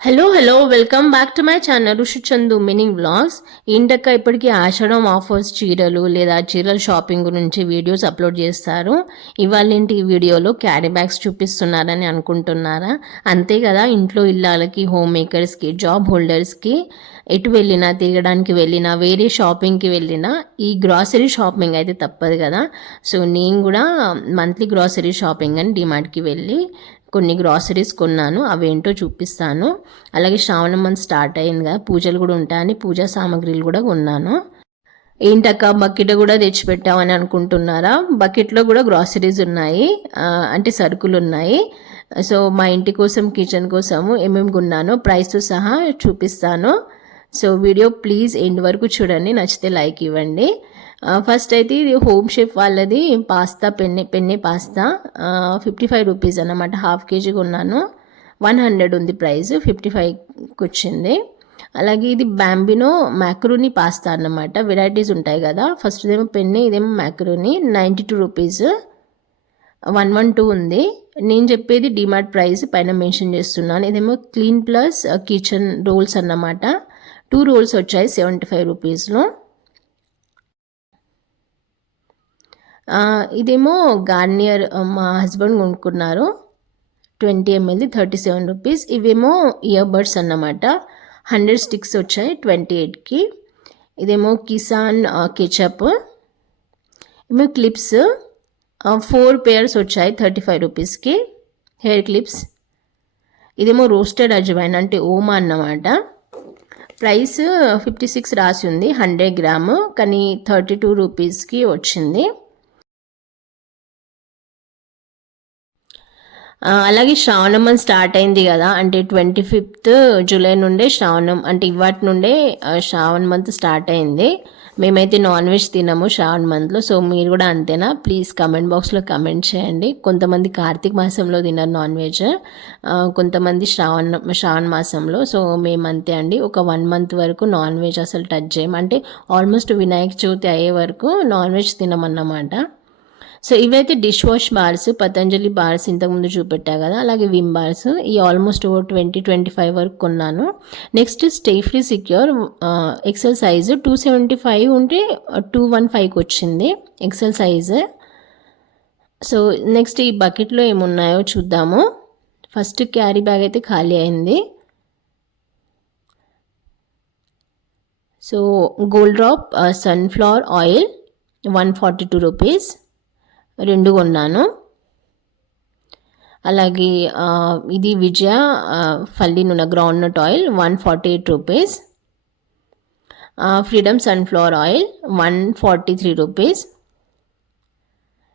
Hello welcome back to my channel ఋషి Chandu మినింగ్ vlogs. ఏంటక్క ఇప్పటికీ ఆషాఢం ఆఫర్స్ చీరలు లేదా చీరల షాపింగ్ గురించి వీడియోస్ అప్లోడ్ చేస్తారు. ఇవాళ ఈ వీడియోలో క్యారీ బ్యాగ్స్ చూపిస్తున్నారని అనుకుంటున్నారా? అంతే కదా, ఇంట్లో ఇళ్ళకి, హోమ్ మేకర్స్కి, జాబ్ హోల్డర్స్కి ఎటు వెళ్ళినా, తిరగడానికి వెళ్ళినా, వేరే షాపింగ్కి వెళ్ళినా ఈ గ్రాసరీ షాపింగ్ అయితే తప్పదు కదా. సో నేను కూడా మంత్లీ గ్రాసరీ షాపింగ్ అని డిమార్ట్కి వెళ్ళి కొన్ని గ్రాసరీస్ కొన్నాను, అవేంటో చూపిస్తాను. అలాగే శ్రావణ మంత్ స్టార్ట్ అయింది కదా, పూజలు కూడా ఉంటాయని పూజా సామాగ్రిలు కూడా కొన్నాను. ఏంటక్క బకెట్ కూడా తెచ్చిపెట్టామని అనుకుంటున్నారా? బకెట్లో కూడా గ్రాసరీస్ ఉన్నాయి, అంటే సరుకులు ఉన్నాయి. సో మా ఇంటి కోసం, కిచెన్ కోసము ఏమేమి కొన్నానో ప్రైస్తో సహా చూపిస్తాను. సో వీడియో ప్లీజ్ ఎండ్ వరకు చూడండి, నచ్చితే లైక్ ఇవ్వండి. ఫస్ట్ అయితే ఇది హోమ్ షెఫ్ వాళ్ళది పాస్తా, పెన్నె పాస్తా 55 రూపీస్ అన్నమాట. హాఫ్ కేజీ కొన్నాను, 100 ఉంది ప్రైస్, 55కి వచ్చింది. అలాగే ఇది బ్యాంబినో మ్యాక్రోనీ పాస్తా అన్నమాట. వెరైటీస్ ఉంటాయి కదా, ఫస్ట్ ఇదేమో పెన్నె, ఇదేమో మ్యాక్రోనీ, 92 రూపీస్, 112 ఉంది. నేను చెప్పేది డిమార్ట్ ప్రైస్ పైన మెన్షన్ చేస్తున్నాను. ఇదేమో క్లీన్ ప్లస్ కిచెన్ రోల్స్ అన్నమాట. 2 రోల్స్ వచ్చాయి 75 రూపీస్లో. ఇదేమో గార్నియర్ మా హస్బెండ్ కొనుక్కున్నారు, 20 ml 37 రూపీస్. ఇవేమో ఇయర్ బడ్స్ అన్నమాట, 100 స్టిక్స్ వచ్చాయి 28కి. ఇదేమో కిసాన్ కెచప్. ఏమో క్లిప్స్ 4 పేర్స్ వచ్చాయి 35 రూపీస్కి, హెయిర్ క్లిప్స్. ఇదేమో రోస్టెడ్ అజ్వైన్ అంటే ఓమా అన్నమాట. ప్రైస్ 56 రాసి ఉంది, 100 గ్రాము, కానీ 32 రూపీస్కి వచ్చింది. అలాగే శ్రావణం మంత్ స్టార్ట్ అయింది కదా, అంటే 25th జూలై నుండే శ్రావణం, అంటే ఇవాటి నుండే శ్రావణ మంత్ స్టార్ట్ అయింది. మేమైతే నాన్ వెజ్ తినము శ్రావణ మంత్లో. సో మీరు కూడా అంతేనా? ప్లీజ్ కమెంట్ బాక్స్లో కమెంట్ చేయండి. కొంతమంది కార్తీక మాసంలో తినరు నాన్ వెజ్, కొంతమంది శ్రావణ మాసంలో. సో మేము అంతే అండి, ఒక 1 month వరకు నాన్ వెజ్ అసలు టచ్ చేయము. అంటే ఆల్మోస్ట్ వినాయక చవితి అయ్యే వరకు నాన్ వెజ్ తినమన్నమాట. సో ఇవైతే dish wash bars, Patanjali bars ఇంతకుముందు చూపెట్టా కదా, అలాగే విమ్ బార్స్. ఈ ఆల్మోస్ట్ 20-25 వరకు కొన్నాను. Next Stayfree secure XL size 275 ఉంటే 215కి వచ్చింది ఎక్సెల్ సైజు. సో నెక్స్ట్ ఈ బకెట్లో ఏమున్నాయో చూద్దాము. ఫస్ట్ క్యారీ బ్యాగ్ అయితే ఖాళీ అయింది. So Gold Drop sunflower oil 142 rupees, 2 కొన్నాను. అలాగే ఇది విజయ ఫల్లీ నూనె groundnut oil 148 rupees. Freedom sunflower oil 143 rupees.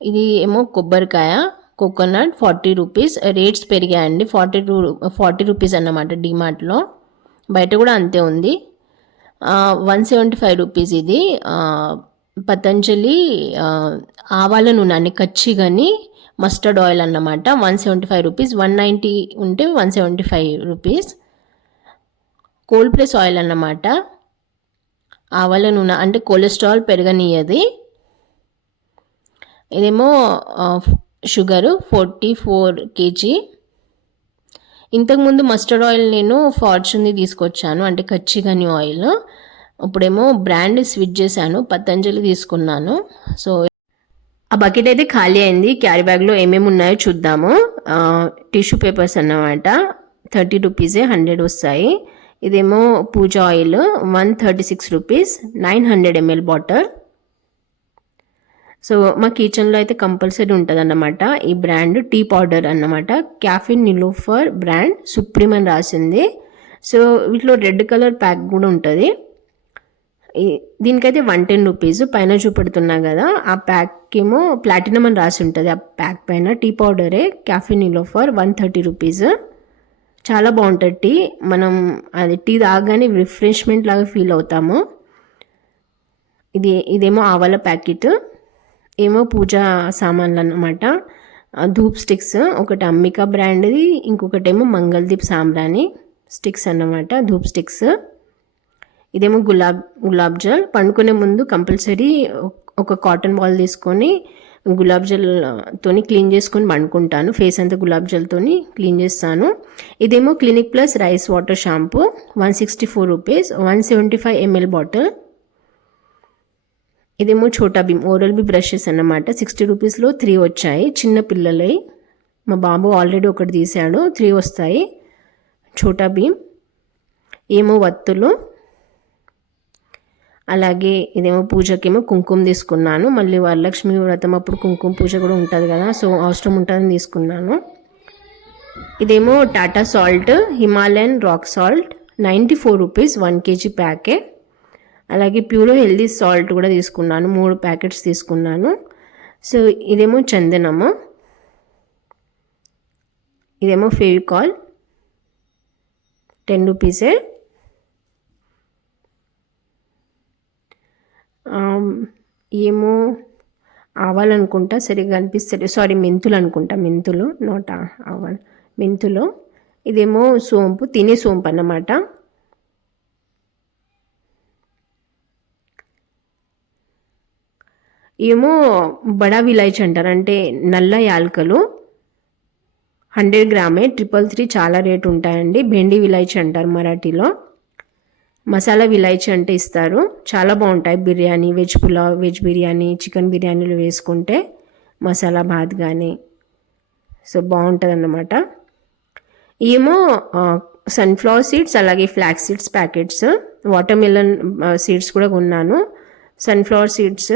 ఇది ఏమో కొబ్బరికాయ కోకోనట్ 40 రూపీస్. రేట్స్ పెరిగాయండి, 40 రూపీస్ అన్నమాట డిమార్ట్లో. బయట కూడా అంతే ఉంది. 175 రూపీస్ ఇది పతంజలి ఆవాల నూనె అని కచ్చి కానీ మస్టర్డ్ ఆయిల్ అన్నమాట, 175 రూపీస్. 190 ఉంటే 175 రూపీస్. కోల్డ్ ప్రెస్ ఆయిల్ అన్నమాట, ఆవాల నూనె అంటే కొలెస్ట్రాల్ పెరగనీయది. ఇదేమో షుగరు 44 kg. ఇంతకుముందు మస్టర్డ్ ఆయిల్ నేను ఫార్చ్యూన్ది తీసుకొచ్చాను, అంటే కచ్చి కానీ ఆయిల్. ఇప్పుడేమో బ్రాండ్ స్విచ్ చేశాను, పతంజలి తీసుకున్నాను. సో ఆ బకెట్ అయితే ఖాళీ అయింది. క్యారీ బ్యాగ్లో ఏమేమి ఉన్నాయో చూద్దాము. టిష్యూ పేపర్స్ అన్నమాట, 30 రూపీసే, 100 వస్తాయి. ఇదేమో Pooja oil 136 rupees, 900 ml bottle. So మా కిచెన్లో అయితే కంపల్సరీ ఉంటుంది అన్నమాట ఈ బ్రాండ్. టీ పౌడర్ అన్నమాట, క్యాఫిన్ నిలోఫర్ బ్రాండ్, సుప్రీం అని రాసింది. సో వీటిలో రెడ్ కలర్ ప్యాక్ కూడా ఉంటుంది. దీనికైతే 110 రూపీస్. పైన చూపెడుతున్నా కదా, ఆ ప్యాక్ ఏమో ప్లాటినం అని రాసి ఉంటుంది ఆ ప్యాక్ పైన. టీ పౌడరే క్యాఫిన్ నిలోఫర్ 130 రూపీస్. చాలా బాగుంటుంది టీ. మనం అది టీ తాగగానే రిఫ్రెష్మెంట్ లాగా ఫీల్ అవుతాము. ఇదేమో ఆవాల ప్యాకెట్. ఏమో పూజా సామాన్లు అన్నమాట, ధూప్ స్టిక్స్. ఒకటి అంబికా బ్రాండ్ది, ఇంకొకటేమో మంగళదీప్ సాంబ్రాణి స్టిక్స్ అన్నమాట, ధూప్ స్టిక్స్. ఇదేమో గులాబ్ జల్. పండుకునే ముందు కంపల్సరీ ఒక కాటన్ బాల్ తీసుకొని గులాబ్ జల్తోని క్లీన్ చేసుకొని పండుకుంటాను. ఫేస్ అంతా గులాబ్ జల్తోని క్లీన్ చేస్తాను. ఇదేమో Clinic Plus rice water shampoo 164 rupees, 175 ml bottle. ఇదేమో Chhota Bheem Oral B brushes అన్నమాట. 60 రూపీస్లో 3 వచ్చాయి, చిన్న పిల్లలై. మా బాబు ఆల్రెడీ ఒకటి తీసాడు, 3 వస్తాయి. ఛోటా భీమ్. ఏమో వత్తులు. అలాగే ఇదేమో పూజకేమో కుంకుమ తీసుకున్నాను. మళ్ళీ వరలక్ష్మి వ్రతం అప్పుడు కుంకుమ పూజ కూడా ఉంటుంది కదా, సో అవసరం ఉంటుందని తీసుకున్నాను. ఇదేమో Tata salt Himalayan rock salt 94 rupees 1 kg ప్యాకే. అలాగే ప్యూరో హెల్దీ సాల్ట్ కూడా తీసుకున్నాను, 3 ప్యాకెట్స్ తీసుకున్నాను. సో ఇదేమో చందనము. ఇదేమో ఫెవికాల్ 10 రూపీసే. ఏమో ఆవాలనుకుంటా, సరిగ్గా అనిపిస్తుంది. సారీ, మెంతులు అనుకుంటా, మెంతులు నాట్ ఆవాలు, మెంతులు. ఇదేమో సోంపు, తినే సోంపు అన్నమాట. ఏమో బడా విలాయచీ అంటారు, అంటే నల్ల యాలకలు. 100 గ్రామే 333, చాలా రేటు ఉంటాయండి. భెండి విలాయచీ అంటారు మరాఠీలో. మసాలా విలాయచీ అంటే ఇస్తారు, చాలా బాగుంటాయి. Biryani, veg pulao, veg biryani, chicken బిర్యానీలు వేసుకుంటే, మసాలా భాత్ కానీ, సో బాగుంటుంది అన్నమాట. ఏమో సన్ఫ్లవర్ సీడ్స్, అలాగే flax seeds packets. Water melon seeds కూడా కొన్నాను. సన్ఫ్లవర్ సీడ్స్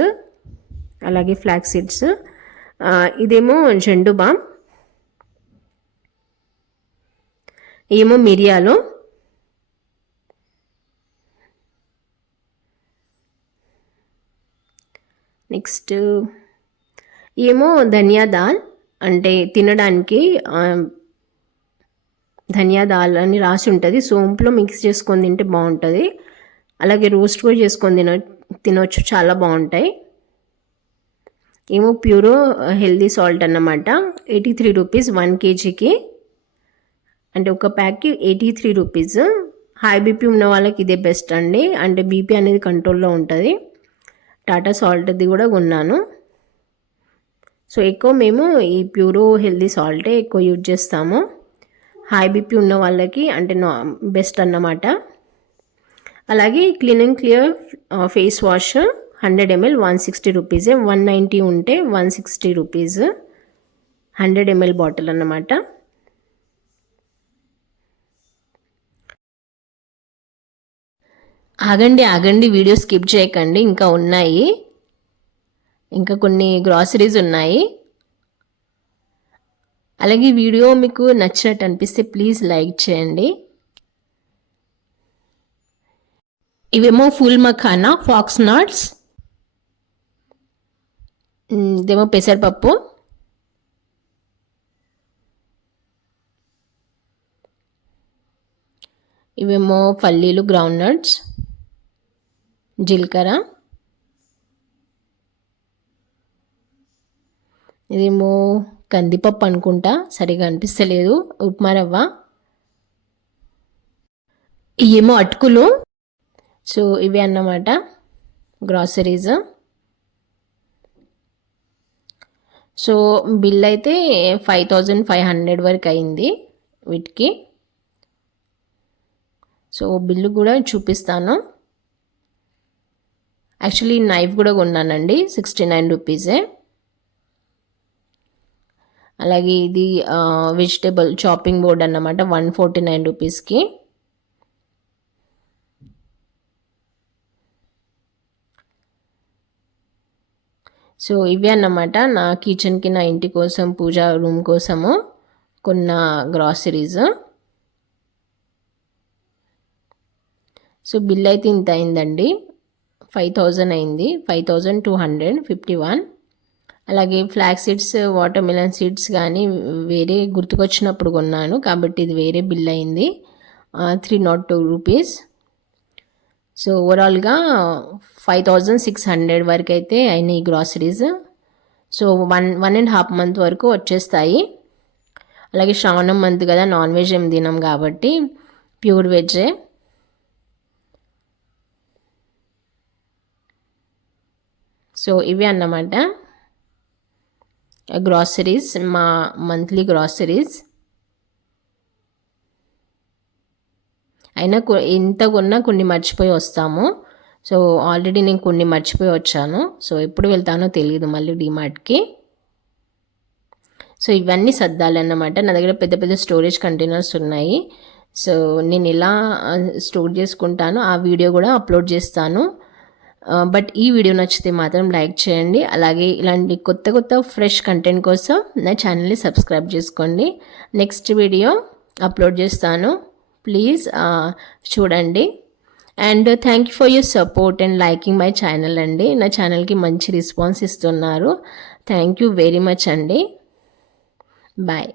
అలాగే ఫ్లాక్స్ సీడ్స్. ఇదేమో జెండు బామ్. ఏమో మిరియాలు. నెక్స్ట్ ఏమో ధనియా దాల్, అంటే తినడానికి ధనియా దాల్ అని రాసి ఉంటుంది. సోంపులో మిక్స్ చేసుకొని తింటే బాగుంటుంది. అలాగే రోస్ట్ కూడా చేసుకొని తినవచ్చు, చాలా బాగుంటాయి. ఏమో ప్యూరో హెల్దీ సాల్ట్ అన్నమాట. 83 రూపీస్ 1 kgకి, అంటే ఒక ప్యాక్కి 83 రూపీస్. హై బీపీ ఉన్న వాళ్ళకి ఇదే బెస్ట్ అండి, అంటే బీపీ అనేది కంట్రోల్లో ఉంటుంది. టాటా సాల్ట్ది కూడా కొన్నాను. సో ఎక్కువ మేము ఈ ప్యూరో హెల్దీ సాల్టే ఎక్కువ యూజ్ చేస్తాము. హై బీపీ ఉన్న వాళ్ళకి అంటే బెస్ట్ అన్నమాట. అలాగే clean and clear face wash 100 ml 160 రూపీసే. 190 ఉంటే 160 రూపీస్ 100 ml బాటిల్ అన్నమాట. ఆగండి, వీడియో స్కిప్ చేయకండి, ఇంకా ఉన్నాయి, ఇంకా కొన్ని గ్రాసరీస్ ఉన్నాయి. అలాగే వీడియో మీకు నచ్చినట్టు అనిపిస్తే ప్లీజ్ లైక్ చేయండి. ఇవేమో ఫుల్ మఖానా ఫాక్స్ నట్స్. ఇదేమో పెసరపప్పు. ఇవేమో పల్లీలు, గ్రౌండ్ నట్స్, జీలకర్ర. ఇదేమో కందిపప్పు అనుకుంటా, సరిగా అనిపిస్తలేదు, ఉప్మా రవ్వ. ఇవేమో అటుకులు. సో ఇవి అన్నమాట గ్రాసరీస్. సో బిల్ అయితే 5500 వరకు అయింది వీటికి. సో బిల్లు కూడా చూపిస్తాను. యాక్చువల్లీ నైఫ్ కూడా కొన్నానండి, 69 రూపీసే. అలాగే ఇది వెజిటేబుల్ చాపింగ్ బోర్డ్ అన్నమాట, 149 రూపీస్కి. సో ఇవి అన్నమాట నా కిచెన్కి, నా ఇంటి కోసం, పూజా రూమ్ కోసము కొన్న గ్రాసరీస్. సో బిల్ అయితే ఇంత అయిందండి, 5000 అయింది, 5251. అలాగే flax seeds, watermelon seeds కానీ వేరే గుర్తుకొచ్చినప్పుడు కొన్నాను కాబట్టి ఇది వేరే బిల్ అయింది, 302 రూపీస్. సో ఓవరాల్గా 5600 వరకు అయితే అయినాయి గ్రాసరీస్. సో 1.5 మంత్ వరకు వచ్చేస్తాయి. అలాగే శ్రావణం మంత్ కదా, నాన్ వెజ్ ఏం తినం కాబట్టి ప్యూర్ వెజ్జే. సో ఇవి అన్నమాట. గ్రాసరీస్, మా మంత్లీ గ్రాసరీస్. అయినా ఇంత కొన్నా కొన్ని మర్చిపోయి వస్తాము. సో ఆల్రెడీ నేను కొన్ని మర్చిపోయి వచ్చాను. సో ఎప్పుడు వెళ్తానో తెలియదు మళ్ళీ డీమార్ట్కి. సో ఇవన్నీ సర్దాలన్నమాట. నా దగ్గర పెద్ద పెద్ద స్టోరేజ్ కంటైనర్స్ ఉన్నాయి. సో నేను ఎలా స్టోర్ చేసుకుంటానో ఆ వీడియో కూడా అప్లోడ్ చేస్తాను. బట్ ఈ వీడియో నచ్చితే మాత్రం లైక్ చేయండి. అలాగే ఇలాంటి కొత్త కొత్త ఫ్రెష్ కంటెంట్ కోసం నా ఛానల్ని సబ్స్క్రైబ్ చేసుకోండి. నెక్స్ట్ వీడియో అప్లోడ్ చేస్తాను, ప్లీజ్ చూడండి. And thank you for your support and liking my channel అండి. నా ఛానల్కి మంచి రెస్పాన్స్ ఇస్తున్నారు. థ్యాంక్ యూ వెరీ మచ్ అండి. బాయ్.